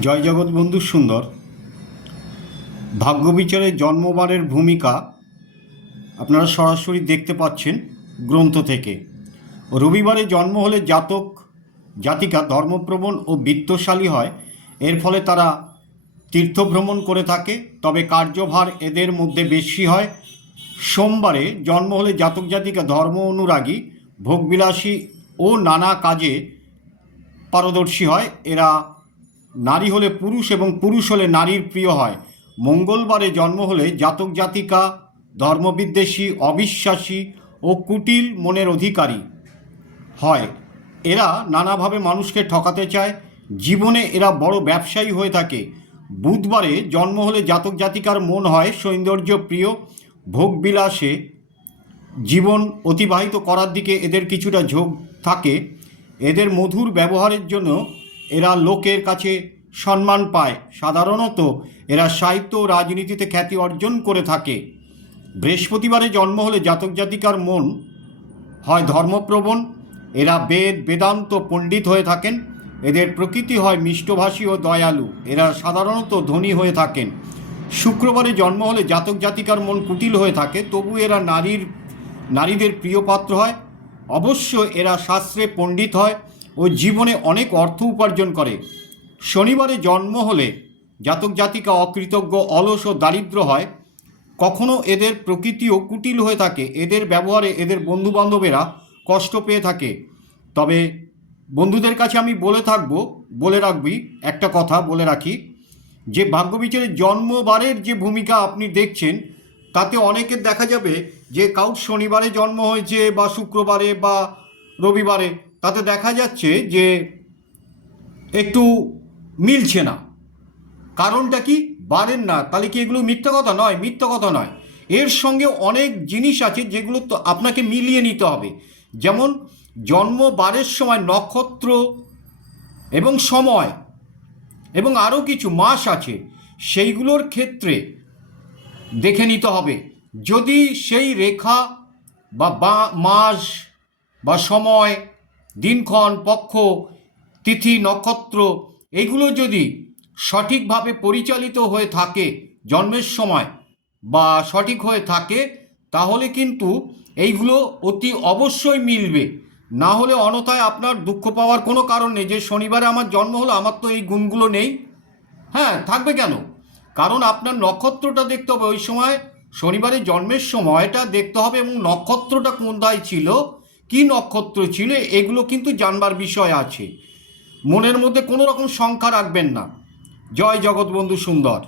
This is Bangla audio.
জয় জগৎ বন্ধু সুন্দর। ভাগ্যবিচারে জন্মবারের ভূমিকা আপনারা সরাসরি দেখতে পাচ্ছেন গ্রন্থ থেকে। রবিবারে জন্ম হলে জাতক জাতিকা ধর্মপ্রবণ ও বিত্তশালী হয়। এর ফলে তারা তীর্থভ্রমণ করে থাকে, তবে কার্যভার এদের মধ্যে বেশি হয়। সোমবারে জন্ম হলে জাতক জাতিকা ধর্ম অনুরাগী, ভোগবিলাসী ও নানা কাজে পারদর্শী হয়। এরা নারী হলে পুরুষ এবং পুরুষ হলে নারীর প্রিয় হয়। মঙ্গলবারে জন্ম হলে জাতক জাতিকা ধর্মবিদ্বেষী, অবিশ্বাসী ও কুটিল মনের অধিকারী হয়। এরা নানাভাবে মানুষকে ঠকাতে চায়। জীবনে এরা বড় ব্যবসায়ী হয়ে থাকে। বুধবারে জন্ম হলে জাতক জাতিকার মন হয় সৌন্দর্য প্রিয়, ভোগবিলাসে জীবন অতিবাহিত করার দিকে এদের কিছুটা ঝোঁক থাকে। এদের মধুর ব্যবহারের জন্য এরা লোকের কাছে সম্মান পায়। সাধারণত এরা সাহিত্য ও রাজনীতিতে খ্যাতি অর্জন করে থাকে। বৃহস্পতিবারে জন্ম হলে জাতক জাতিকার মন হয় ধর্মপ্রবণ। এরা বেদ বেদান্ত পণ্ডিত হয়ে থাকেন। এদের প্রকৃতি হয় মিষ্টভাষী ও দয়ালু। এরা সাধারণত ধনী হয়ে থাকেন। শুক্রবারে জন্ম হলে জাতক জাতিকার মন কুটিল হয়ে থাকে, তবু এরা নারীদের প্রিয় পাত্র হয়। অবশ্য এরা শাস্ত্রে পণ্ডিত হয় ও জীবনে অনেক অর্থ উপার্জন করে। শনিবারে জন্ম হলে জাতক জাতিকা অকৃতজ্ঞ, অলস ও দারিদ্র হয়। কখনো এদের প্রকৃতিও কুটিল হয়ে থাকে। এদের ব্যবহারে এদের বন্ধুবান্ধবেরা কষ্ট পেয়ে থাকে। তবে বন্ধুদের কাছে আমি বলে রাখবি একটা কথা বলে রাখি, যে ভাগ্যবিচারে জন্মবারের যে ভূমিকা আপনি দেখছেন, তাতে অনেকের দেখা যাবে যে কাউর শনিবারে জন্ম হয়েছে বা শুক্রবারে বা রবিবারে, তাতে দেখা যাচ্ছে যে একটু মিলছে না। কারণটা কি? বারের না। তাহলে কি এগুলো মিথ্যা কথা নয়? মিথ্যা কথা নয়। এর সঙ্গে অনেক জিনিস আছে যেগুলো তো আপনাকে মিলিয়ে নিতে হবে। যেমন জন্ম বারের সময় নক্ষত্র এবং সময় এবং আরও কিছু মাস আছে, সেইগুলোর ক্ষেত্রে দেখে নিতে হবে। যদি সেই রেখা বা মাস বা সময়, দিনক্ষণ, পক্ষ, তিথি, নক্ষত্র এগুলো যদি সঠিকভাবে পরিচালিত হয়ে থাকে জন্মের সময় বা সঠিক হয়ে থাকে, তাহলে কিন্তু এইগুলো অতি অবশ্যই মিলবে। না হলে অনথায় আপনার দুঃখ পাওয়ার কোনো কারণ নেই যে শনিবারে আমার জন্ম হলো, আমার তো এই গুণগুলো নেই। হ্যাঁ, থাকবে কেন? কারণ আপনার নক্ষত্রটা দেখতে হবে ওই সময়, শনিবারে জন্মের সময়টা দেখতে হবে এবং নক্ষত্রটা কোনটায় ছিল, কি নক্ষত্র ছিল, এগুলো কিন্তু জানবার বিষয় আছে। মনের মধ্যে কোনো রকম শঙ্কা রাখবেন না। জয় জগৎবন্ধু সুন্দর।